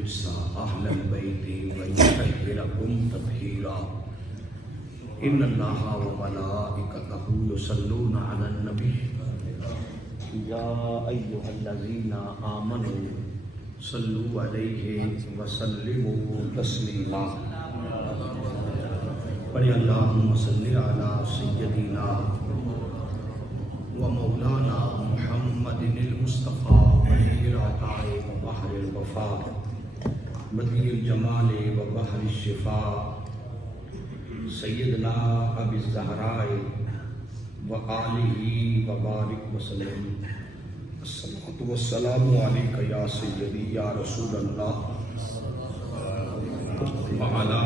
أهل البيت ويطهركم تطهيرا إن الله وملائكته يصلون على النبي يا أيها الذين آمنوا صلوا عليه وسلموا تسليما پڑھیں اللہم صلی علی سیدنا ومولانا محمد المصطفیٰ بحر العطاء وبحر الوفاء بدیع الجمال وبحر الشفاء سیدنا ابی الزہراء وآلہ وبارک وسلم الصلاۃ والسلام علیک یا سیدی یا رسول اللہ وعلی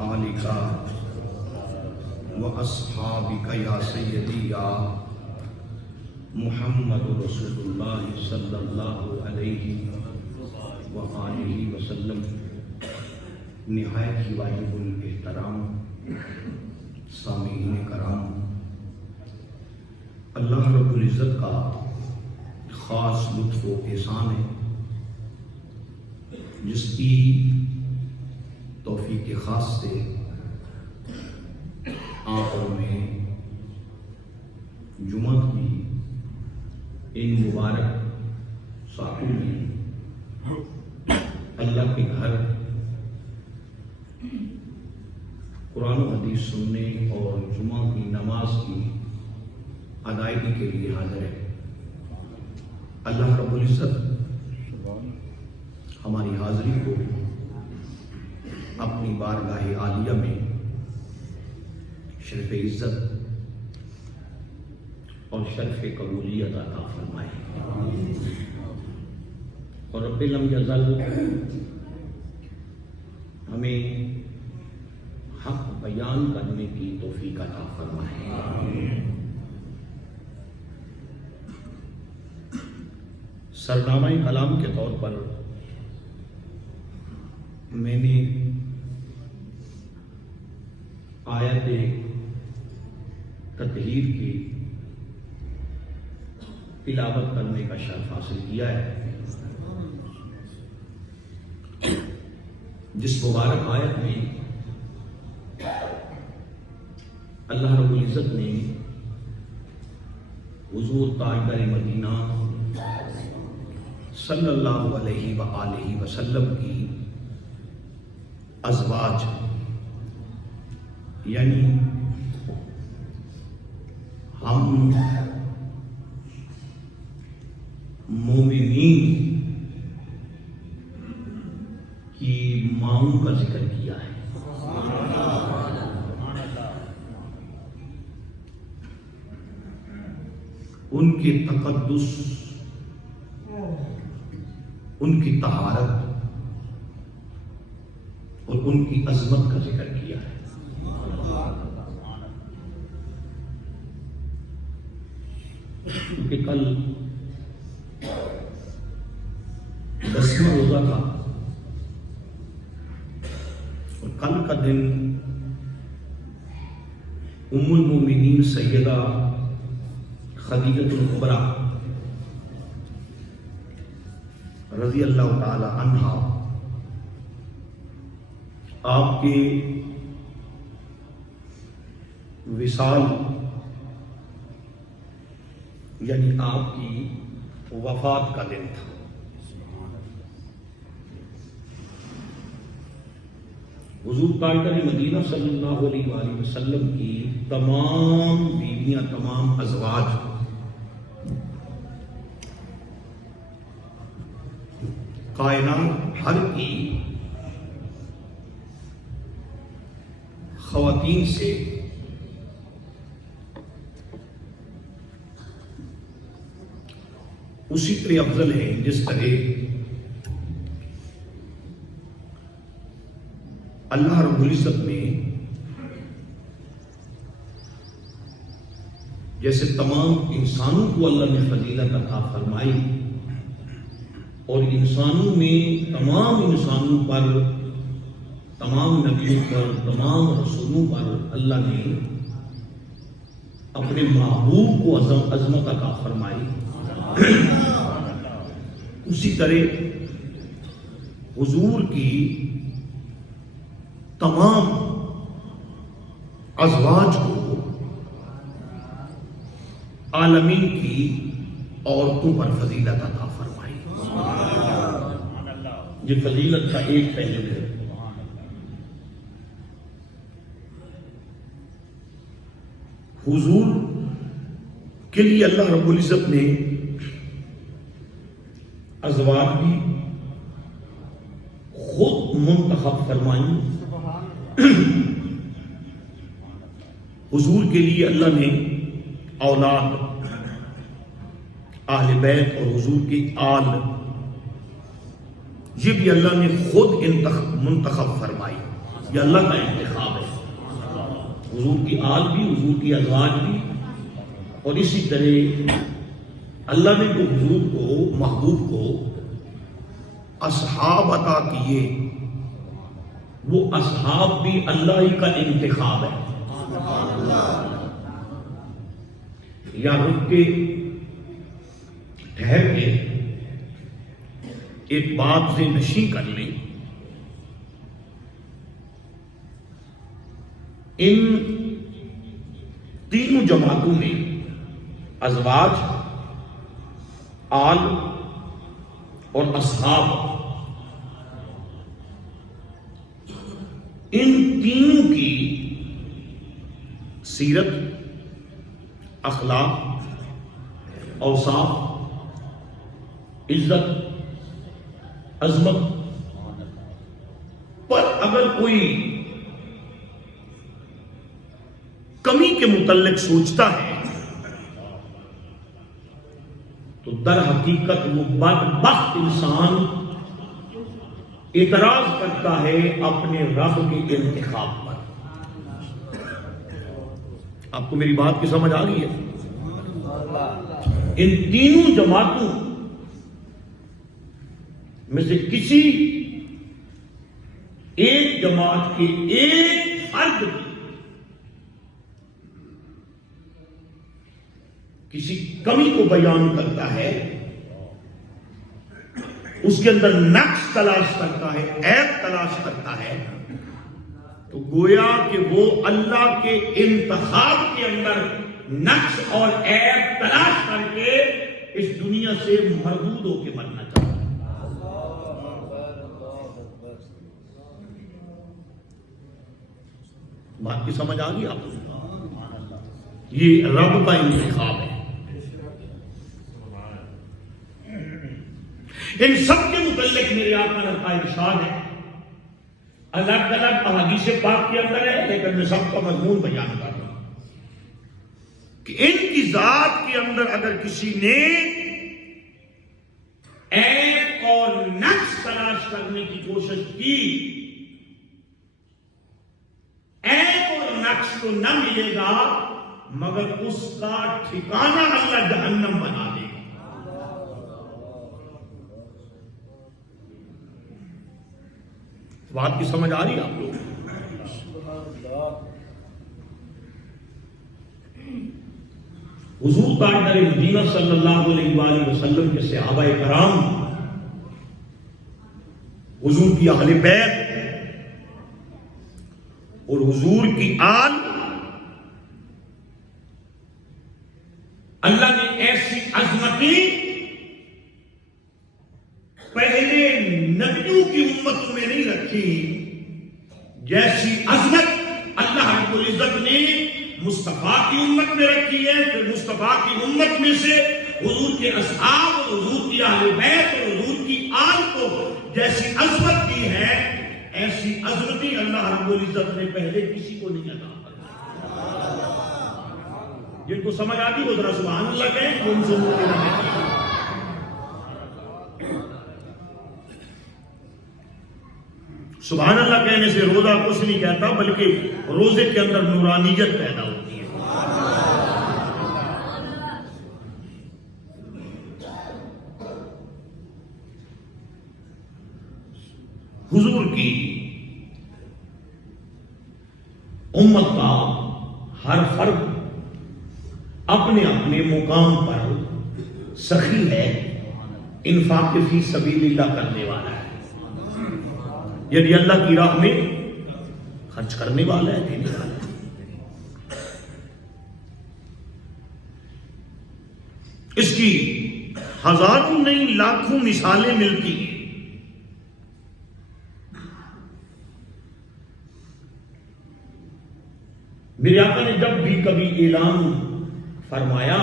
آلک و اصحابک یا سیدی یا محمد رسول اللہ صلی اللہ علیہ وآلہ وسلم۔ نہایت ہی واجب الاحترام سامعین کرام، اللہ رب العزت کا خاص لطف و احسان ہے جس کی توفیق خاص سے آنکھوں میں جمعہ کی ان مبارک ساعتوں میں اللہ کے گھر قرآن و حدیث سننے اور جمعہ کی نماز کی ادائیگی کے لیے حاضر ہے۔ اللہ رب العزت ہماری حاضری کو اپنی بارگاہ عالیہ میں شرف عزت اور شرف قبولیت عطا فرمائے، اور رب لم یزل ہمیں حق بیان کرنے کی توفیق عطا فرمائے۔ سرنامہ کلام کے طور پر میں نے آیت تطہیر کی تلاوت کرنے کا شرف حاصل کیا ہے، جس مبارک آیت میں اللہ رب العزت نے حضور تاجدار مدینہ صلی اللہ علیہ وآلہ وسلم کی ازواج یعنی ہم مومنین کی ماؤں کا ذکر کیا ہے۔ ان کی تقدس، ان کی طہارت اور ان کی عظمت کا ذکر کیا ہے۔ کہ کل 10واں روزہ تھا اور کل کا دن ام المومنین سیدہ خدیجہ الکبریٰ رضی اللہ تعالی عنہا آپ کے وصال یعنی آپ کی وفات کا دن تھا۔ حضور تاجدار مدینہ صلی اللہ علیہ وآلہ وسلم کی تمام بیویاں، تمام ازواج کائنات ہر کی خواتین سے اسی طرح افضل ہے جس طرح اللہ رب العزت نے جیسے تمام انسانوں کو اللہ نے فضیلت عطا فرمائی اور انسانوں میں تمام انسانوں پر، تمام نبیوں پر، تمام رسولوں پر اللہ نے اپنے محبوب کو عظمت عطا فرمائی، اسی طرح حضور کی تمام ازواج کو عالمین کی عورتوں پر فضیلت عطا فرمائی. یہ فضیلت کا ایک پہلو ہے. حضور کے لیے اللہ رب العزت نے ازواج بھی خود منتخب فرمائی. حضور کے لیے اللہ نے اولاد، اہل بیت اور حضور کی آل، یہ بھی اللہ نے خود منتخب فرمائی. یہ اللہ کا انتخاب ہے. حضور کی آل بھی، حضور کی ازواج بھی. اور اسی طرح اللہ نے جو حضور کو، محبوب کو اصحاب عطا کیے، وہ اصحاب بھی اللہ ہی کا انتخاب ہے. یا رک کے ٹھہر کے ایک بات سے نشیں کر لیں. ان تینوں جماعتوں میں ازواج، آل اور اصحاب، ان تینوں کی سیرت، اخلاق، اوصاف، عزت، عظمت پر اگر کوئی کمی کے متعلق سوچتا ہے تو در حقیقت وہ بدبخت انسان اعتراض کرتا ہے اپنے رب کے انتخاب پر. آپ کو میری بات کی سمجھ آ گئی ہے؟ ان تینوں جماعتوں میں سے کسی ایک جماعت کے ایک فرد کسی کمی کو بیان کرتا ہے، اس کے اندر نقص تلاش کرتا ہے، عیب تلاش کرتا ہے، تو گویا کہ وہ اللہ کے انتخاب کے اندر نقص اور عیب تلاش کر کے اس دنیا سے مردود ہو کے مرنا چاہتا ہے. بات کی سمجھ آ گئی آپ کو؟ یہ رب کا انتخاب ہے. ان سب کے متعلق میرے آقا کا ارشاد ہے، الگ الگ احادیث پاک کے اندر ہے، لیکن میں سب کا مضمون بیان کر رہا ہوں کہ ان کی ذات کے اندر اگر کسی نے عیب اور نقص تلاش کرنے کی کوشش کی، عیب اور نقص تو نہ ملے گا مگر اس کا ٹھکانہ اللہ جہنم بنا دے گا. بات کی سمجھ آ رہی ہے آپ لوگ؟ حضور تاجدار مدینہ صلی اللہ علیہ وآلہ وسلم کے صحابہ کرام، حضور کی اہل بیت اور حضور کی آل، اللہ نے ایسی عظمتیں پہلے نبیوں کی امتوں میں نہیں رکھی جیسی عظمت اللہ رب العزت نے مصطفیٰ کی امت میں رکھی ہے. پھر مصطفیٰ کی امت میں سے حضور کے اصحاب اور حضور کی اہل بیت اور حضور کی آل کو جیسی عظمت دی ہے، ایسی عظمتیں اللہ رب العزت نے پہلے کسی کو نہیں عطا فرمائی. جن کو سمجھ آتی وہ ذرا سبحان اللہ کہیں، کون سے منہ کے رہے. سبحان اللہ کہنے سے روزہ کچھ نہیں کہتا، بلکہ روزے کے اندر نورانیت پیدا ہوتی ہے. حضور کی امت کا ہر فرد اپنے اپنے مقام پر سخی ہے، انفاق فی سبیل اللہ کرنے والا ہے. یعنی اللہ کی راہ میں خرچ کرنے والا ہے، دینے والا ہے۔ اس کی ہزاروں نہیں لاکھوں مثالیں ملتی ہیں۔ میرے آقا نے جب بھی کبھی اعلان فرمایا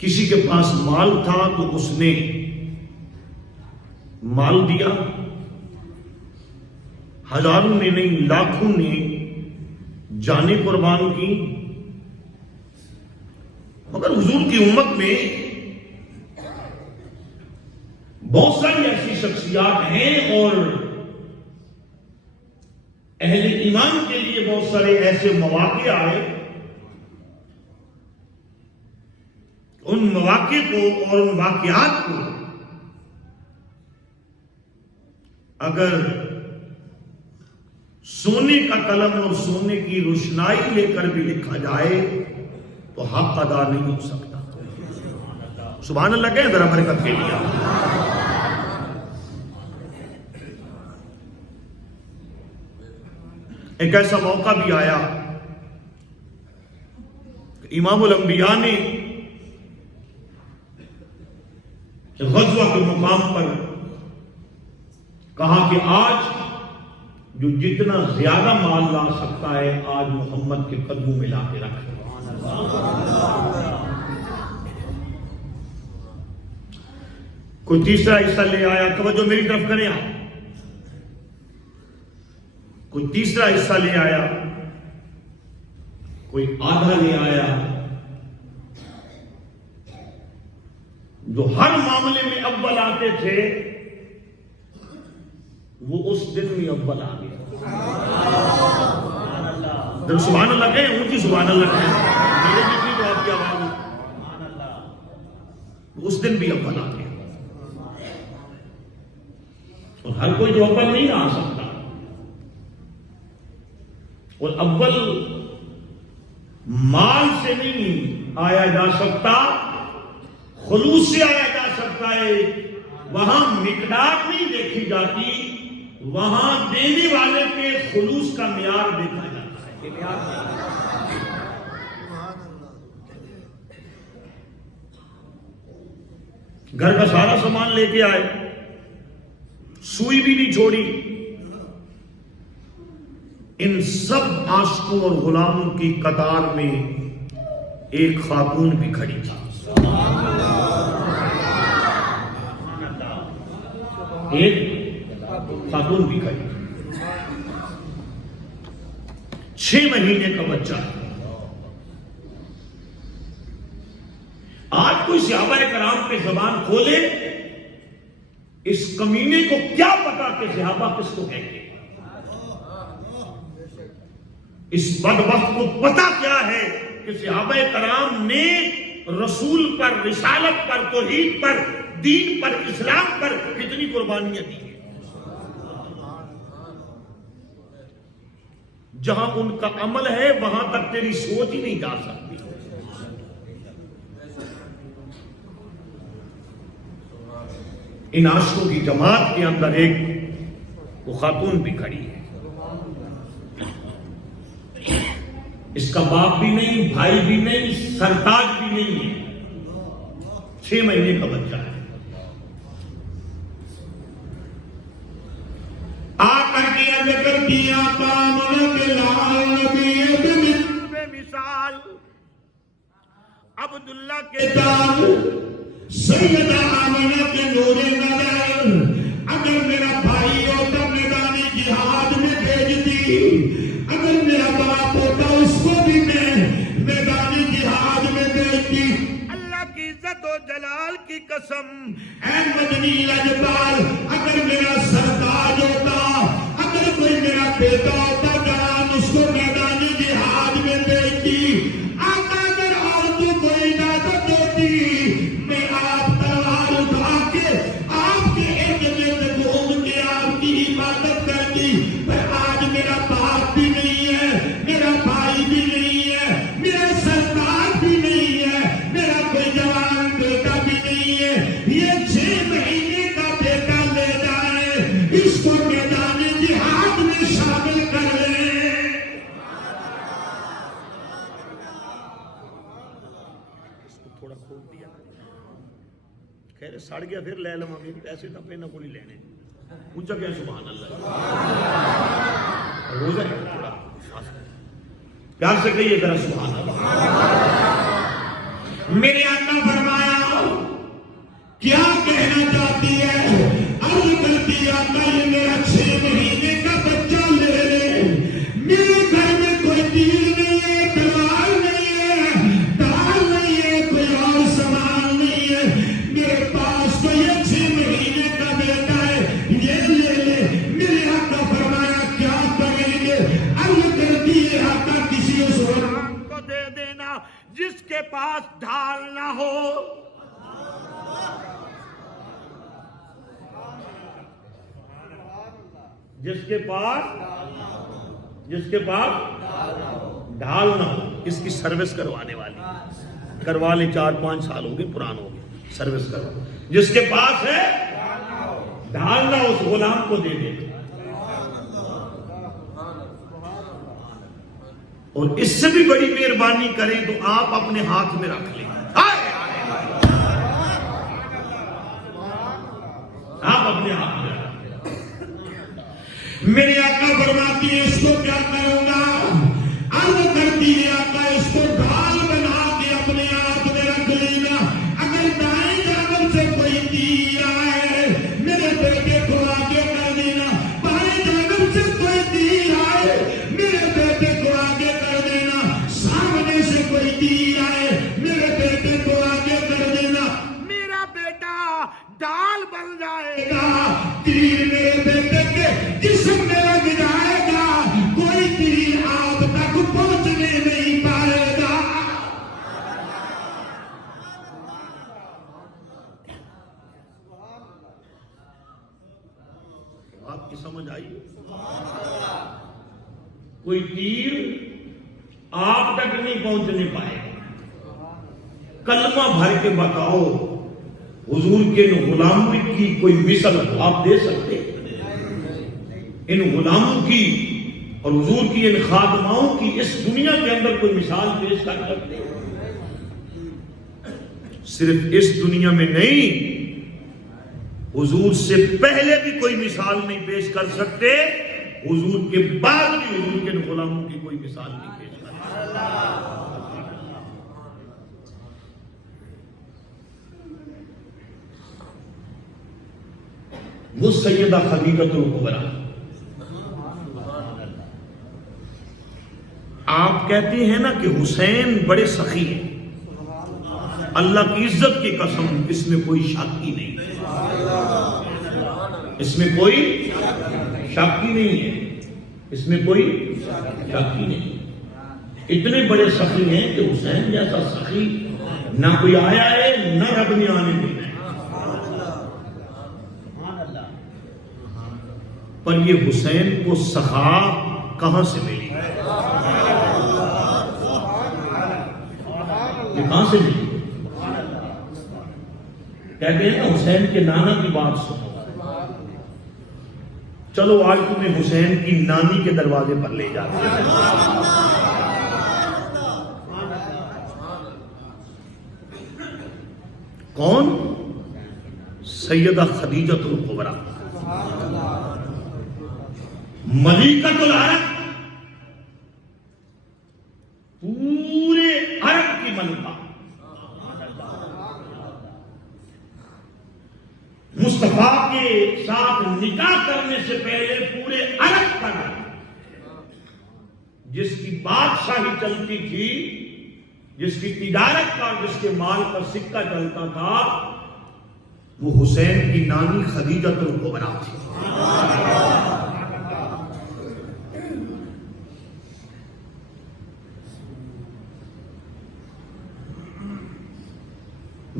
کسی کے پاس مال تھا تو اس نے مال دیا، ہزاروں نے نہیں لاکھوں نے جانیں قربان کی، مگر حضور کی امت میں بہت ساری ایسی شخصیات ہیں اور اہل ایمان کے لیے بہت سارے ایسے مواقع آئے، ان مواقع کو اور ان واقعات کو اگر سونے کا قلم اور سونے کی روشنائی لے کر بھی لکھا جائے تو حق ادا نہیں ہو سکتا۔ سبحان اللہ کہیں ذرا برکت کے لیے۔ ایک ایسا موقع بھی آیا کہ امام الانبیاء نے غزوہ کے مقام پر کہا کہ آج جو جتنا زیادہ مال لا سکتا ہے آج محمد کے قدموں میں لا کے رکھ۔ کوئی تیسرا حصہ لے آیا، توجہ میری طرف کریں آپ، کوئی تیسرا حصہ لے آیا، کوئی آدھا لے آیا، جو ہر معاملے میں اول آتے تھے وہ اس دن میں اول آ گئے۔ سبحان اللہ کہیں، اونچی سبحان اللہ کہیں، میرے بھی تو آپ کی آواز اس دن بھی اول آ گئے۔ اور ہر کوئی جو اول نہیں آ سکتا، اور اول مال سے نہیں آیا جا سکتا، خلوص سے آیا جا سکتا ہے۔ وہاں مقدار نہیں دیکھی جاتی، وہاں دینے والے کے خلوص کا معیار دیکھا جاتا ہے۔ گھر کا سارا سامان لے کے آئے، سوئی بھی نہیں چھوڑی، ان سب عاشقوں اور غلاموں کی قطار میں ایک خاتون بھی کھڑی تھی، ایک خاتون بھی کھڑی تھی، 6 مہینے کا بچہ ہے۔ آج کوئی صحابہ کرام پہ زبان کھولے، اس کمینے کو کیا پتا کہ صحابہ کس کو کہتے ہیں؟ اس بدبخت کو پتا کیا ہے کہ صحابہ کرام نے رسول پر، رسالت پر، توحید پر، دین پر، اسلام پر کتنی قربانیاں دی ہیں۔ جہاں ان کا عمل ہے وہاں تک تیری سوچ ہی نہیں جا سکتی۔ ان عاشقوں کی جماعت کے اندر ایک وہ خاتون بھی کھڑی ہے، اس کا باپ بھی نہیں، بھائی بھی نہیں، سرتاج بھی نہیں ہے، 6 مہینے کا بچہ ہے۔ آ کر کے عرض کر دیا کامن کے لال نبی بے مثال عبداللہ کے جان سیدہ آمنہ کے نور نظر، اگر میرا بھائی ہوتا میدانی جہاد میں بھیجتی، اگر میرا باپ ہوتا اس کو بھی میں میدانی جہاد میں بھیجتی۔ اللہ کی عزت و جلال کی قسم، اے مدنی لجپال، اگر میرا سرتاج ہوتا، اگر کوئی میرا بیٹا ہوتا جان، اس کو میدانی جہاد میں بھیجتی۔ آقا اگر عورتوں کو اجازت ہوتی، میں آپ تلوار اٹھا کے آپ کے ارد گرد گھوم کے آپ کی حفاظت کرتی، پر آج میرا باپ بھی نہیں ہے، میرا بھائی بھی نہیں ہے، میرا سرتاج بھی نہیں ہے، میرا کوئی جوان بیٹا بھی نہیں ہے، یہ 6 مہینے کا خیر سڑ گیا پھر لے لواں گے، پیسے تو اپنے کو نہیں لینے. اونچا کیا سبحان اللہ. روزہ تھوڑا پیار سے کہیے ذرا سبحان اللہ. میرے آقا فرمایا کیا کہنا چاہتی ہے؟ عرض کرتی آقا یہ میرا 6 مہینے کا بچہ لے لے. میرے گھر میں کوئی تیر نہیں ہے، تلوار نہیں ہے، دال نہیں ہے، کوئی اور سامان نہیں ہے. میرے پاس تو یہ 6 مہینے کا بیٹا ہے، یہ لے لے. میرے آقا فرمایا کیا کریں گے؟ عرض کرتی ہے آقا کسی اس غلام کو دے دینا جس کے پاس ڈھال نہ ہو. جس کے پاس ڈھال نہ ہو. اس کی سروس کروانے والی کروا لیں، 4-5 سال ہو گئے، پران ہو گئے، سروس کروا. جس کے پاس ہے ڈھال نہ اس غلام کو دے دے. اور اس سے بھی بڑی مہربانی کریں تو آپ اپنے ہاتھ میں رکھ لیں. آپ اپنے ہاتھ میں رکھ لیں. میرے آقا فرماتی ہے اس کو کیا کروں گا؟ عرض کرتی ہے آقا اس کو ڈھال بنا کے اپنے ہاتھ میں رکھ لینا. اگر دائیں جانب سے کوئی تیر آئے میرے بیٹے کو آگے کر دینا. بائیں جانب سے کوئی تیر آئے میرے بیٹے کو آگے کر دینا. سامنے سے کوئی تیر آئے میرے بیٹے کو آگے کر دینا. میرا بیٹا ڈال بن جائے گا. تیر میرے بیٹے کے جسم میں لگ جائے گا، کوئی تیر آپ تک پہنچنے نہیں پائے گا. آپ کی سمجھ آئی؟ کوئی تیر آپ تک نہیں پہنچنے پائے گا. کلمہ بھر کے بتاؤ حضور کے ان غلاموں کی کوئی مثل آپ دے سکتے؟ ان غلاموں کی اور حضور کی ان خادماؤں کی اس دنیا کے اندر کوئی مثال پیش کر سکتے؟ صرف اس دنیا میں نہیں، حضور سے پہلے بھی کوئی مثال نہیں پیش کر سکتے، حضور کے بعد بھی حضور کے ان غلاموں کی کوئی مثال نہیں پیش کر سکتے. وہ سیدہ خدیجہ الکبریٰ، آپ کہتے ہیں نا کہ حسین بڑے سخی ہیں. اللہ کی عزت کی قسم اس میں کوئی شک ہی نہیں، اس میں کوئی شک ہی نہیں ہے، اس میں کوئی شک ہی نہیں. اتنے بڑے سخی ہیں کہ حسین جیسا سخی نہ کوئی آیا ہے نہ رب نے آنے دینا ہے. پر یہ حسین کو سخا کہاں سے ملی؟ یہ کہاں سے ملی؟ کہتے ہیں نا حسین کے نانا کی بات سنو. چلو آج تمہیں حسین کی نانی کے دروازے پر لے جاتے ہیں. کون؟ سیدہ خدیجہ الکبریٰ، ملکۃ العرب، پورے عرب کی ملکہ. مصطفیٰ کے ساتھ نکاح کرنے سے پہلے پورے عرب پر جس کی بادشاہی چلتی تھی، جس کی تجارت کا، جس کے مال کا سکہ چلتا تھا، وہ حسین کی نانی خدیجہ الکبریٰ تھی.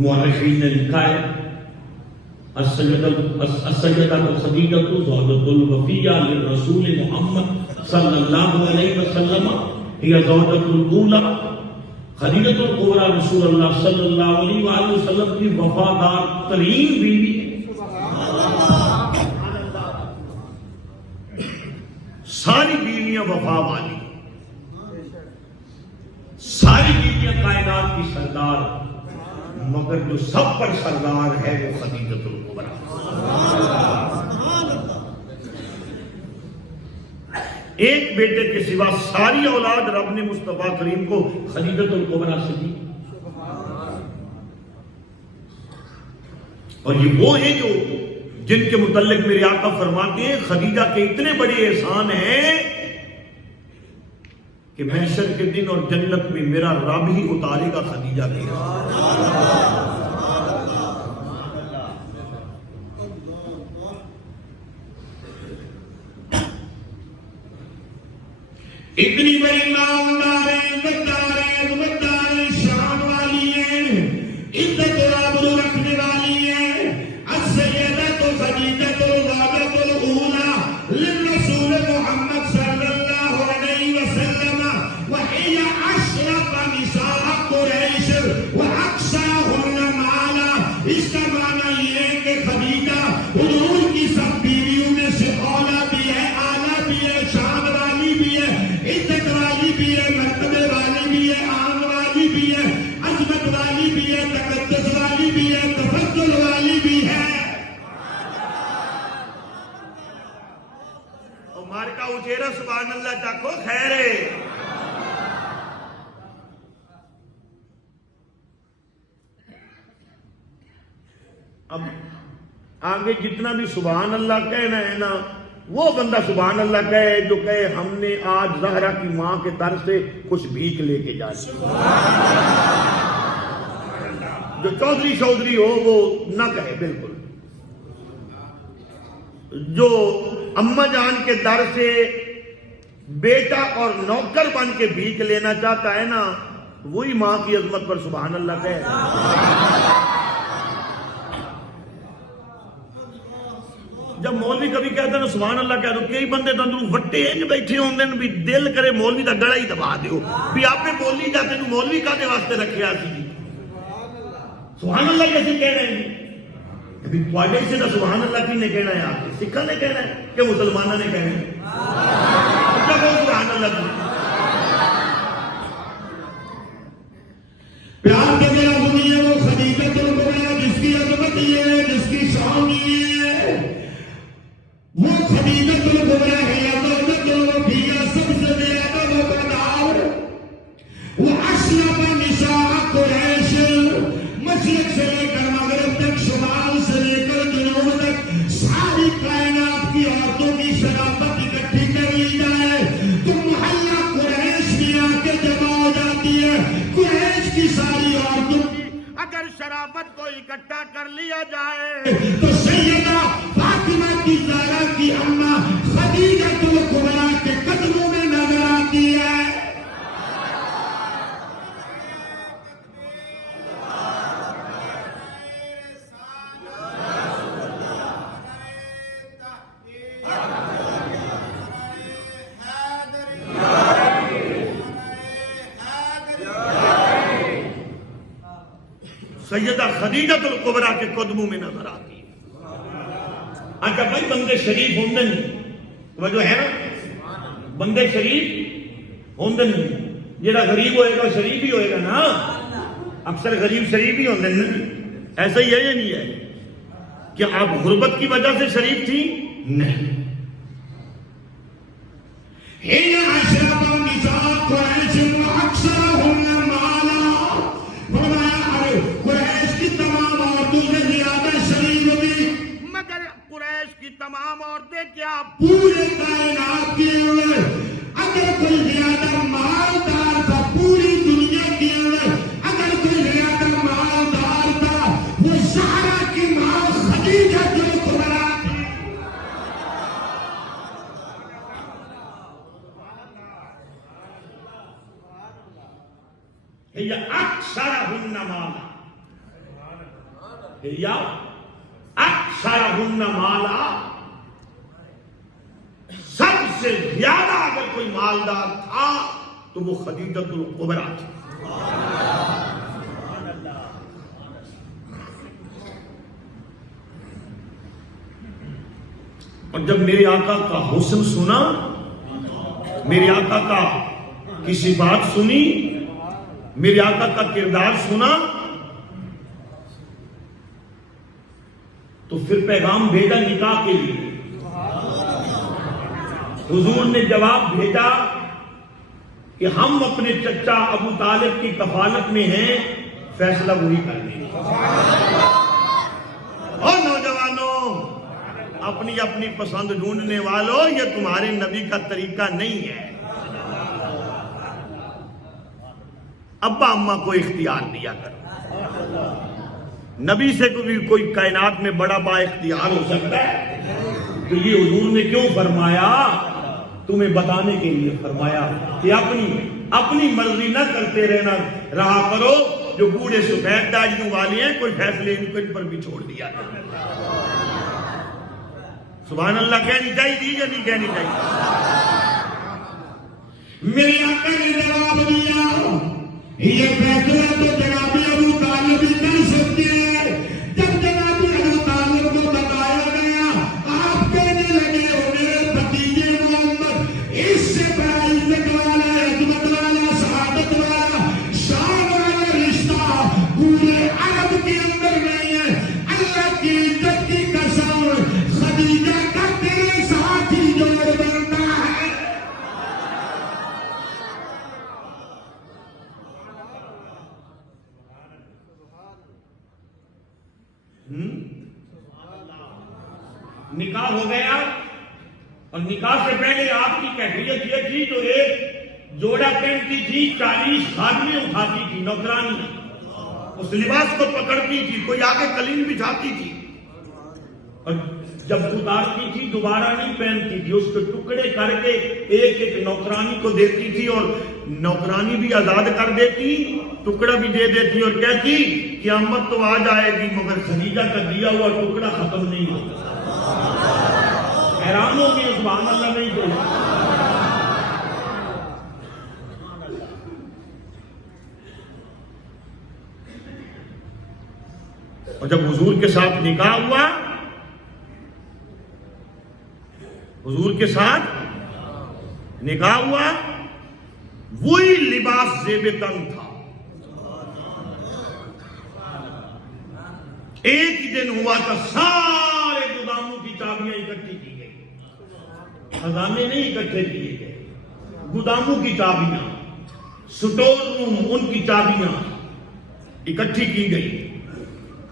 مورخین نے لکھا ہے السیدہ خدیجہ زوجۃ الوفیہ للرسول محمد صلی اللہ علیہ وسلم ہی زوجۃ الاولی. خدیجہ الکبریٰ رسول اللہ صلی اللہ علیہ وآلہ وسلم کی وفادار ترین بیوی ہے. ساری بیویاں وفا والی، ساری بیویاں کائنات کی سردار مگر جو سب پر سردار ہے وہ خدیجۃ الکبریٰ. ایک بیٹے کے سوا ساری اولاد رب نے مصطفیٰ کریم کو خدیجۃ الکبریٰ سے دی. اور یہ وہ ہیں جو جن کے متعلق میرے آقا فرماتے ہیں خدیجہ کے اتنے بڑے احسان ہیں کہ محشر کے دن اور جنت میں میرا رب ہی اتارے گا خدیجہ کے احسان. اتنی بڑی نامداریں عزتداریں عظمتداریں شان والی ہیں عزت اور آبرو رکھنے والی ہیں. السیدۃ خدیجۃ الوالدۃ الاولیٰ للرسول محمد صلی اللہ علیہ وسلم وہی اشرف نساء قریش واکثرہن مالا. اس کا معنی یہ ہے کہ خدیجہ حضور کی سب بیویوں میں سے اولیٰ بھی ہے، اعلیٰ بھی ہے، شان والی بھی ہے، عزت والی بھی ہے، مرتبے والی بھی ہے، آن والی بھی ہے، عظمت والی بھی ہے، تقدس والی بھی ہے، تفضل والی بھی ہے. اور مارکا اچیرا سبحان اللہ چاکو خیر ہے. اب آگے جتنا بھی سبحان اللہ کہنا ہے نا، وہ بندہ سبحان اللہ کہے جو کہے ہم نے آج زہرا کی ماں کے در سے کچھ بھیک لے کے جائے. جو چودھری ہو وہ نہ کہے بالکل. جو اماں جان کے در سے بیٹا اور نوکر بن کے بھیک لینا چاہتا ہے نا، وہی ماں کی عظمت پر سبحان اللہ کہے. جب مولوی کبھی کہتا ہے نا سبحان اللہ کہہ دو، کئی بندے تو اندروں وٹے ہیں جو بیٹھے ہوندے بھی دل کرے مولوی دا گڑا ہی دبا دیو بھی آپ نے بولی جاتے ہیں مولوی کا دے واسطے رکھے آسی جی. سبحان اللہ کیسے کہہ رہے ہیں؟ ابھی پواڈے سے سبحان اللہ کی نے کہنا ہے، آپ کے سکھا نے کہنا ہے کہ مسلمانہ نے کہنا ہے؟ جب وہ سبحان اللہ کی پیار کے میرا دنیا وہ خدیجۃ الکبریٰ جس کی عظمت یہ ہے، جس کی شان یہ ہے، وہ خدیجۃ الکبریٰ ہے. عظمت الوفیہ سب سے زیادہ وفادار، وہ اشرف نساء قریش، مشرق سے لے کر مغرب تک، شمال سے لے کر جنوب تک، ساری کائنات کی عورتوں کی شرافت اکٹھی کر لی جائے تو محلہ قریش میں آ کے جمع ہو جاتی ہے. قریش کی ساری عورتوں کی اگر شرافت کو اکٹھا کر لیا جائے تو سیدہ فاطمہ کی زہرا کی اماں خدیجۃ الکبریٰ کے قدموں میں نظر آتی ہے. سیدہ خدیجۃ الکبریٰ کے قدموں میں نظر آتی ہے. اچھا بھائی بندے شریف ہوندے نہیں، وجہ ہے نا بندے شریف ہوندے نہیں. جیڑا غریب ہوئے گا شریف ہی ہوئے گا نا. اکثر غریب شریف ہی ہوندے نہیں. ایسا ہی ہے یا نہیں ہے؟ کیا آپ غربت کی وجہ سے شریف تھی؟ نہیں. ہی اشرف نساء قریش واکثرہن مالا. فرمایا قریش کی تمام عورتوں سے زیادہ شریف بھی، مگر قریش کی تمام عورتیں کیا پورے کائنات کے اندر اگر کوئی زیادہ مالدار تھا، پوری دنیا کے اندر اگر کوئی زیادہ مالدار تھا وہ زہرا کی ماں خدیجۃ الکبریٰ تھی. ہی اکثرہن مالا، ہی اکثرہن مالا، سب سے زیادہ اگر کوئی مالدار تھا تو وہ خدیجۃ الکبریٰ تھی. اور جب میرے آقا کا حسن سنا، میرے آقا کا کی صفات سنی، میرے آقا کا کردار سنا تو پھر پیغام بھیجا نکاح کے لیے. حضور نے جواب بھیجا کہ ہم اپنے چچا ابو طالب کی کفالت میں ہیں، فیصلہ وہی کر دیں. اور نوجوانوں، اپنی اپنی پسند ڈھونڈنے والوں، یہ تمہارے نبی کا طریقہ نہیں ہے. ابا اماں کو اختیار دیا کرو. نبی سے کوئی کائنات میں بڑا با اختیار ہو سکتا ہے؟ تو یہ حضور نے کیوں فرمایا؟ تمہیں بتانے کے لیے فرمایا کہ اپنی مرضی نہ کرتے رہا کرو. جو بوڑھے سفید داڑھیوں والے ہیں، کوئی فیصلے ان پر بھی چھوڑ دیا کرو. سبحان اللہ کہنی چاہیے یا نہیں کہنی چاہیے؟ میرے آقا نے جواب دیا، یہ فیصلہ تو جناب ابو طالب ہی کر سکتے ہیں. جب جناب ابو طالب کو بتایا گیا، آپ کہنے لگے ہو میرے بھتیجے محمد، اس سے بڑا عزت والا، عظمت والا، سعادت والا، شان والا رشتہ پورے عرب کے اندر نہیں ہے. اللہ کی عزت کی قسم، خدیجہ کا تیرے ساتھ ہی جوڑ بنتا ہے. نکاح ہو گیا، اور نکاح سے پہلے آپ کی کیفیت یہ تھی جو ایک جوڑا پہنتی تھی 40 خادمیں اٹھاتی تھی، نوکرانی اس لباس کو پکڑتی تھی، کوئی آگے قلین بچھاتی تھی، اور جب اتارتی تھی دوبارہ نہیں پہنتی تھی، اس کے ٹکڑے کر کے ایک ایک نوکرانی کو دیتی تھی، اور نوکرانی بھی آزاد کر دیتی، ٹکڑا بھی دے دیتی، اور کہتی قیامت تو آ جائے گی مگر خدیجہ کا دیا ہوا ٹکڑا ختم نہیں ہوگا. حیران ہو گئے، سبحان اللہ نہیں تو. اور جب حضور کے ساتھ نکاح ہوا، حضور کے ساتھ نکاح ہوا، وہی لباس زیب تن تھا. ایک ہی دن ہوا تھا، سارے گوداموں کی چابیاں اکٹھی کی گئی. خزانے نہیں اکٹھے کیے گئے، گوداموں کی چابیاں، سٹور روم ان کی چابیاں اکٹھی کی گئی،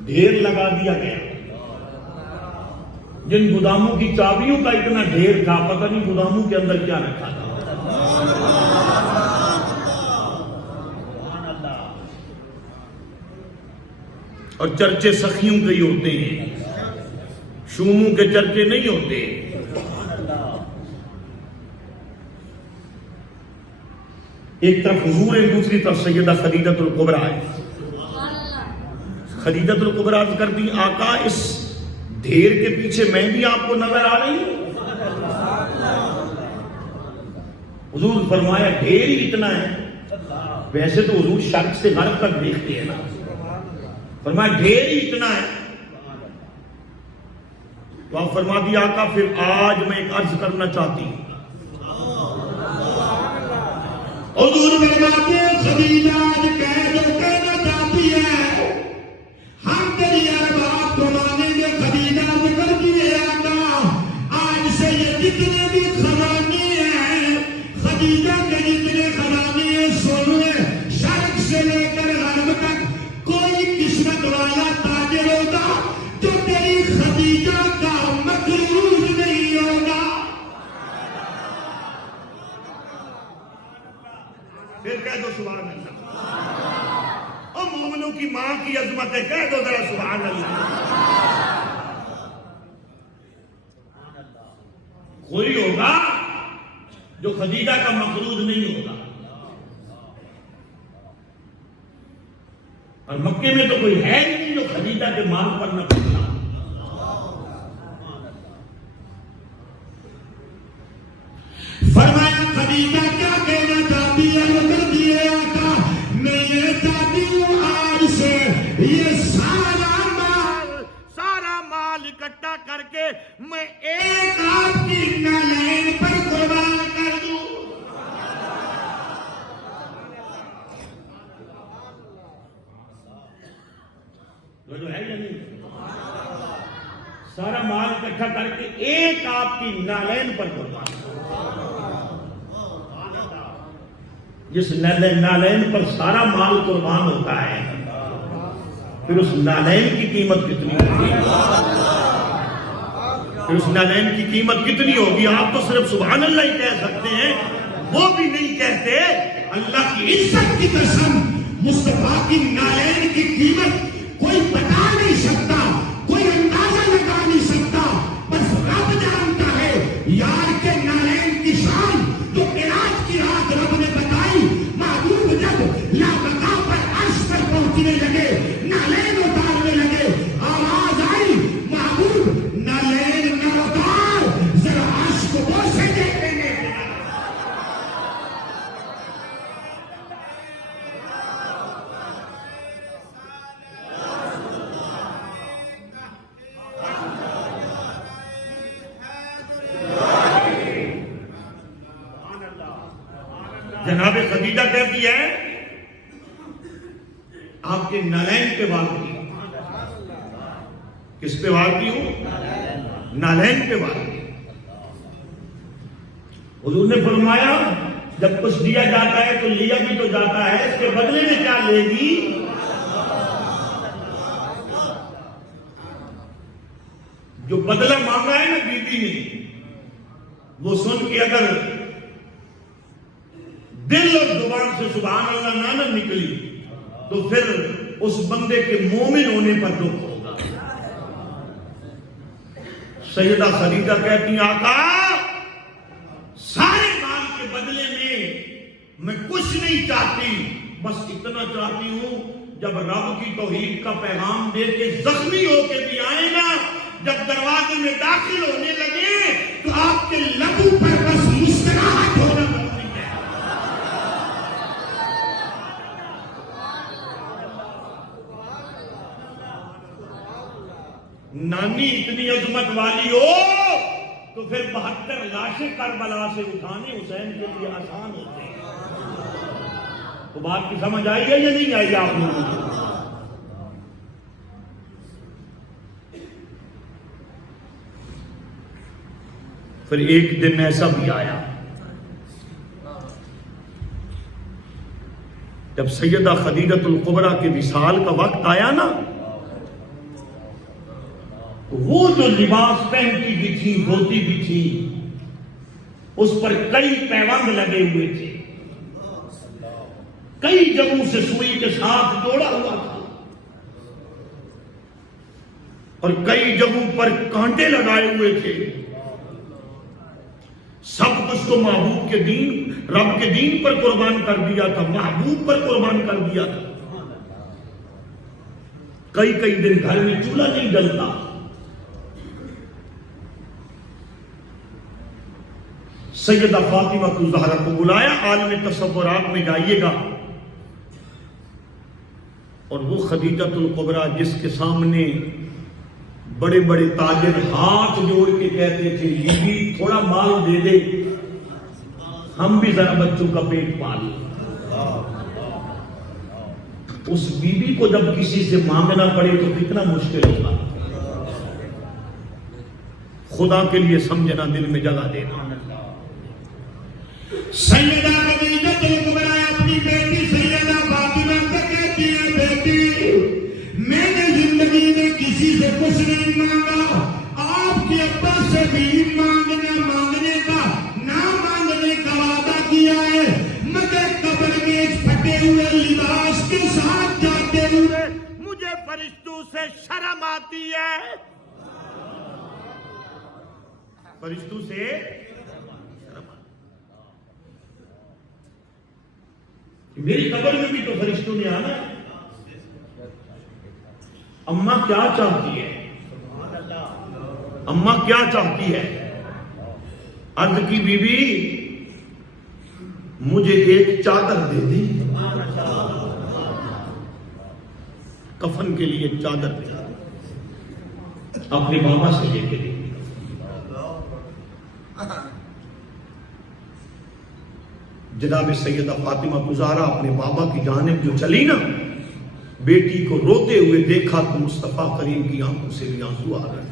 ڈھیر لگا دیا گیا. جن گوداموں کی چابیوں کا اتنا ڈھیر تھا، پتہ نہیں گوداموں کے اندر کیا رکھا تھا. اور چرچے سخیوں کے ہی ہوتے ہیں، شوموں کے چرچے نہیں ہوتے. ایک طرف حضور ہے، دوسری طرف سیدہ خدیجۃ الکبریٰ ہے. خدیجۃ الکبریٰ عرض کر دی، آقا اس ڈھیر کے پیچھے میں بھی آپ کو نظر آ رہی ہوں؟ حضور فرمایا ڈھیر ہی اتنا ہے. ویسے تو حضور شرق سے غرب تک دیکھتے ہیں نا، فرمایا ڈھیر ہی اتنا ہے. تو آپ فرما دیا آقا پھر آج میں ایک عرض کرنا چاہتی ہوں. حضور فرماتے ہیں خدیجہ آج کہہ جو کہنا چاہتی ہے، ہم تیری ہر بات کو مانیں گے. خدیجہ ذکر کیے آقا، آج سے یہ جتنے بھی خزانے ہیں، خدیجہ کے جتنے خزانے ہیں، سن لیں، شرق سے لے کر غرب تک کوئی قسمت والا تاجر ہوگا جو تیری خدیجہ کا مقروض نہیں ہوگا. پھر کہہ دو سبحان اللہ. اور مومنوں کی ماں کی عظمت ہے، کہہ دو ذرا سبحان اللہ. کوئی ہوگا جو خدیجہ کا مقروض نہیں ہوگا، اور مکے میں تو کوئی ہے ہی نہیں جو خدیجہ کے مال پر نہ پڑتا. فرمایا خدیجہ کیا کہنا چاہتی ہے؟ کر دیے آقا میں یہ چاہتی ہوں آج سے یہ سارا مال اکٹھا کر کے میں ایک آپ کی نالین پر قربان کر دوں. جو ہے یا نہیں؟ سارا مال اکٹھا کر کے ایک آپ کی نالین پر قربان، جس نالین پر سارا مال قربان ہوتا ہے، پھر اس نالین کی قیمت کتنی ہوگی؟ پھر اس نالین کی قیمت کتنی ہوگی؟ آپ تو صرف سبحان اللہ ہی کہہ سکتے ہیں، وہ بھی نہیں کہتے۔ اللہ کی عزت کی قسم، مصطفیٰ کی نالین کی قیمت کوئی بتا نہیں سکتا، کوئی اندازہ لگا نہیں سکتا، بس رب جانتا ہے۔ یار کے نالین کی شان جو عراق کی رات رب نے بتائی، محبوب جب لابقا پر عرش پر پہنچنے لگے، نالین اتارنے لگے، آواز آئی محبوب نالین نہ اتار، ذرا عرش کو بوسے دے دیں گے۔ جناب خدیجہ کہتی ہے آپ کے نالین پہ وار کی۔ کس پہ وار کی ہوں؟ نالین پہ وار کی۔ حضور نے فرمایا جب کچھ دیا جاتا ہے تو لیا بھی تو جاتا ہے، اس کے بدلے میں کیا لے گی؟ جو بدلہ مانگا ہے نا بیوی نے، وہ سن کے اگر دل اور زبان سے سبحان اللہ نہ نکلی تو پھر اس بندے کے مومن ہونے پر دکھ ہوگا۔ سیدہ خدیجہ کہتی ہیں آقا سارے مال کے بدلے میں کچھ نہیں چاہتی، بس اتنا چاہتی ہوں جب رب کی توحید کا پیغام دے کے زخمی ہو کے بھی آئے نا، جب دروازے میں داخل ہونے لگے تو آپ کے لبوں پر بس مسکراہٹ ہونا بنتی ہے۔ نانی اتنی عظمت والی ہو تو پھر 72 لاشیں کربلا سے اٹھانے حسین کے لیے آسان ہوتے ہیں۔ تو بات کی سمجھ آئی ہے یا نہیں آئی آپ لوگوں کو؟ پھر ایک دن ایسا بھی آیا جب سیدہ خدیجہ الکبریٰ کے وصال کا وقت آیا نا، وہ جو لباس پہنتی بھی تھی، دھوتی بھی تھی، اس پر کئی پیوند لگے ہوئے تھے، کئی جگہوں سے سوئی کے ساتھ جوڑا ہوا تھا، اور کئی جگہوں پر کانٹے لگائے ہوئے تھے۔ سب کچھ تو محبوب کے دین، رب کے دین پر قربان کر دیا تھا، محبوب پر قربان کر دیا تھا۔ کئی دن گھر میں چولہا نہیں جلتا۔ سیدہ فاطمہ الزہرا کو بلایا، عالم تصورات میں جائیے گا، اور وہ خدیجہ الکبریٰ جس کے سامنے بڑے بڑے تاجر ہاتھ جوڑ کے کہتے تھے یہ بھی تھوڑا مال دے دے، ہم بھی ذرا بچوں کا پیٹ پال لیں۔ اس بی بی کو جب کسی سے مانگنا پڑے تو کتنا مشکل ہوگا۔ خدا کے لیے سمجھنا، دل میں جگہ دینا۔ سیدہ خدیجہ الکبریٰ اپنی بیٹی سیدہ فاطمہ سے کہتی ہے بیٹی میں نے زندگی میں کسی سے کچھ نہیں مانگا، آپ کے ابا سے بھی مانگنے کا نہ مانگنے کا وعدہ کیا ہے، مگر قبر میں اس پھٹے ہوئے لباس کے ساتھ جاتے ہوئے مجھے فرشتوں سے شرم آتی ہے۔ فرشتوں سے میری قبر میں بھی تو فرشتوں نے آنا ہے۔ اماں کیا چاہتی ہے؟ اماں کیا چاہتی ہے؟ عرض کی بی بی مجھے ایک چادر دے دی، کفن کے لیے چادر دے، اپنے بابا سے لے کے دے۔ جناب سیدہ فاطمہ الزہرا اپنے بابا کی جانب جو چلی نا، بیٹی کو روتے ہوئے دیکھا تو مصطفیٰ کریم کی آنکھوں سے بھی آنسو آ رہے.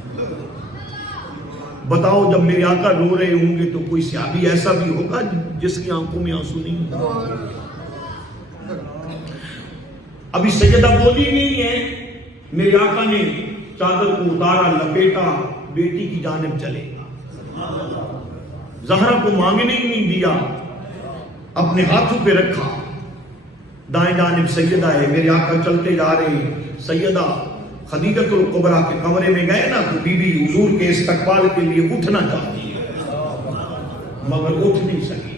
بتاؤ جب میرے آقا رو رہے ہوں گے تو کوئی صحابی ایسا بھی ہوگا جس کی آنکھوں میں آنسو نہیں ہوگا؟ ابھی سیدہ بولی نہیں ہے، میرے آقا نے چادر کو اتارا، لپیٹا، بیٹی کی جانب چلے، زہرا کو مانگنے ہی نہیں دیا، اپنے ہاتھوں پہ رکھا. دائیں جانب سیدہ ہے، میرے آقا چلتے جا رہے ہیں. سیدہ خدیجۃ الکبریٰ کے کمرے میں گئے نا تو بی بی حضور کے استقبال کے لیے اٹھنا چاہتی ہے مگر اٹھ نہیں سکی.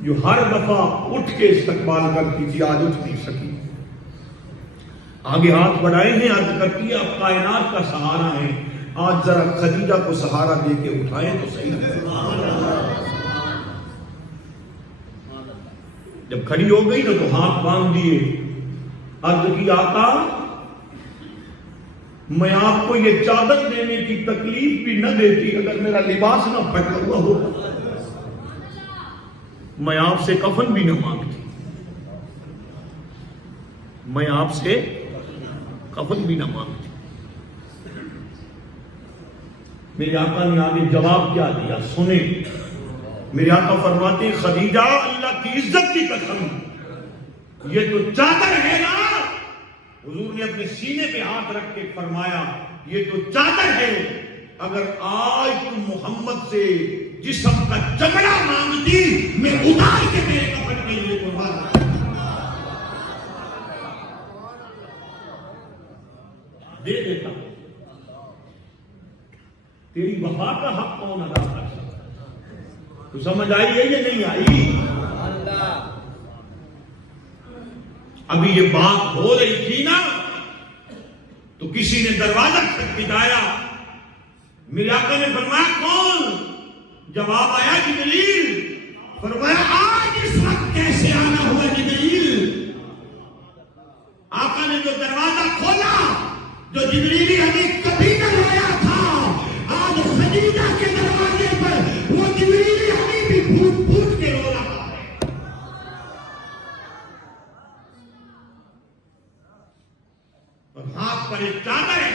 جو ہر دفعہ اٹھ کے استقبال کرتی تھی آج اٹھ نہیں سکی. آگے ہاتھ بڑھائے ہیں، عرض کرتی ہے اب کائنات کا سہارا ہے، آج ذرا خدیجہ کو سہارا دے کے اٹھائیں تو صحیح ہے. جب کھڑی ہو گئی تو ہاتھ باندھ دیے، عرض کی آقا میں آپ کو یہ چادر دینے کی تکلیف بھی نہ دیتی اگر میرا لباس نہ پھٹا ہوا ہو، میں آپ سے کفن بھی نہ مانگتی، میں آپ سے کفن بھی نہ مانگتی. میرے آقا نے آگے جواب کیا دیا سنیں. میرے آقا فرماتے ہیں خدیجہ اللہ کی عزت کی قسم یہ تو چادر ہے نا. حضور نے اپنے سینے پہ ہاتھ رکھ کے فرمایا یہ تو چادر ہے، اگر آج تم محمد سے جسم کا چمڑا مانگتی میں اتار کے میرے کفن کے لیے قربان دے دیتا. تیری وفا کا حق کون ادا کر سکتا؟ تو سمجھ آئی ہے یا نہیں آئی؟ ابھی یہ بات ہو رہی تھی نا تو کسی نے دروازہ کھٹکھٹایا. میرے آقا نے فرمایا کون؟ جواب آیا جبریل. فرمایا آج اس وقت کیسے آنا ہوا جبریل؟ آقا نے جو دروازہ کھولا، جو جبریلی حبیب کبھی نہ رویا تھا، آج خدیجہ کے دروازے پر وہ جبریلی حبیب بھی پھوٹ پھوٹ کے رو رہا ہے. اور ہاتھ پر ایک چادر ہے.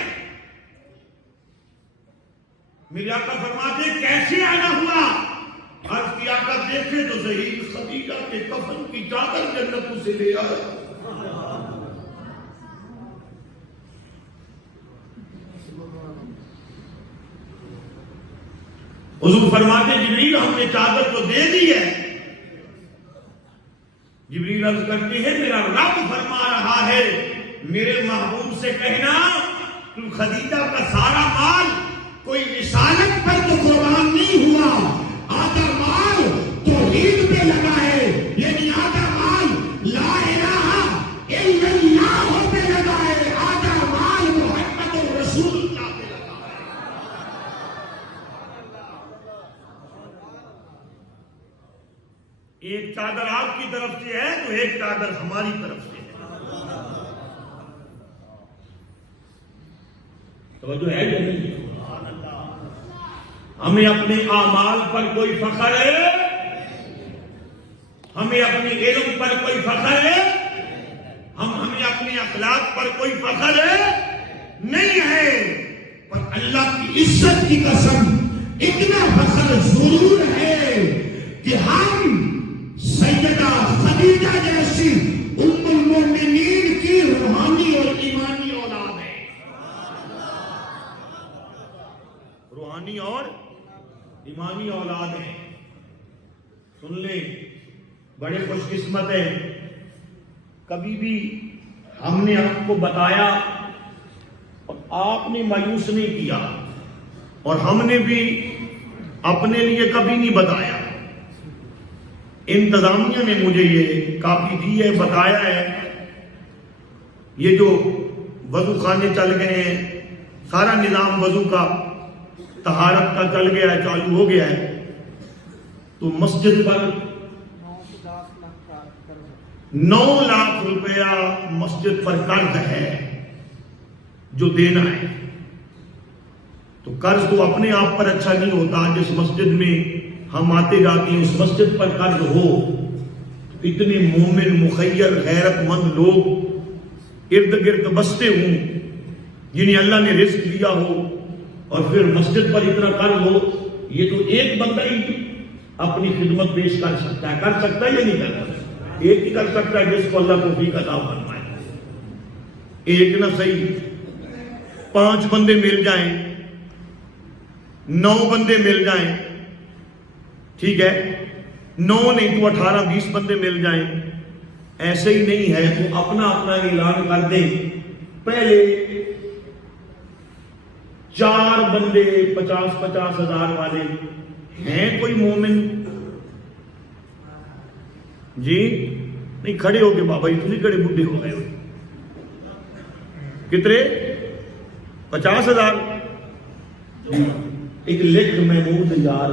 میرے آقا فرماتے کیسے آنا ہوا؟ عرض کی آقا دیکھے تو صحیح خدیجہ کے کفن کی چادر جنتوں سے لے آئے. حضور فرماتے جبریل ہم نے چادر تو دے دی ہے. جبریل عرض کرتے ہیں میرا رب فرما رہا ہے میرے محبوب سے کہنا تو خدیجہ کا سارا مال کوئی رسالت پر تو قربان نہیں ہوا، آدھا مال توحید پہ لگا ہے، یعنی آدھا مال لا الہ الا اللہ پہ لگا ہے، آدھا مال محمد رسول اللہ پہ لگا ہے. ایک چادر آپ کی طرف سے ہے تو ایک چادر ہماری طرف سے ہے. توجہ ہے یا نہیں؟ ہمیں اپنے اعمال پر کوئی فخر ہے؟ ہمیں اپنے علم پر کوئی فخر ہے؟ ہمیں اپنے اخلاق پر کوئی فخر ہے؟ نہیں ہے. پر اللہ کی عزت کی قسم اتنا فخر ضرور ہے کہ ہم سیدہ خدیجہ جیسی ام المومنین کی روحانی اور ایمانی اولاد ہے. روحانی اور ایمانی اولاد ہے. سن لیں بڑے خوش قسمت ہیں. کبھی بھی ہم نے آپ کو بتایا اور آپ نے مایوس نہیں کیا، اور ہم نے بھی اپنے لیے کبھی نہیں بتایا. انتظامیہ نے مجھے یہ کاپی دی ہے، بتایا ہے یہ جو وضو خانے چل گئے ہیں، سارا نظام وضو کا طہارت کا چل گیا ہے، چالو ہو گیا ہے، تو مسجد پر 9 لاکھ روپیہ مسجد پر قرض ہے جو دینا ہے. تو قرض تو اپنے آپ پر اچھا نہیں ہوتا. جس مسجد میں ہم آتے جاتے ہیں اس مسجد پر قرض ہو. اتنے مومن مخیر غیرت مند لوگ ارد گرد بستے ہوں جنہیں اللہ نے رزق دیا ہو اور پھر مسجد پر اتنا قرض ہو، یہ تو ایک بندہ ہی اپنی خدمت پیش کر سکتا ہے یا نہیں کر سکتا؟ ایک ہی کر سکتا ہے جس کو اللہ توفیق عطا فرمائے۔ ایک نہ صحیح 5 بندے مل جائیں، 9 بندے مل جائیں، ٹھیک ہے، 9 نہیں تو 18-20 بندے مل جائیں، ایسے ہی نہیں ہے تو اپنا اعلان کر دیں۔ پہلے 4 بندے 50-50 ہزار والے ہیں کوئی مومن؟ جی نہیں، کھڑے ہو کے بابا جی تھی کڑے بڈھے ہو گئے ہو، کتنے 50 ہزار؟ ایک لکھ محمود یار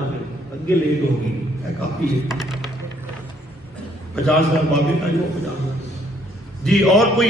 اگے لیٹ ہوگی کافی ہے، 50 ہزار بابے کا جو 50 جی۔ اور کوئی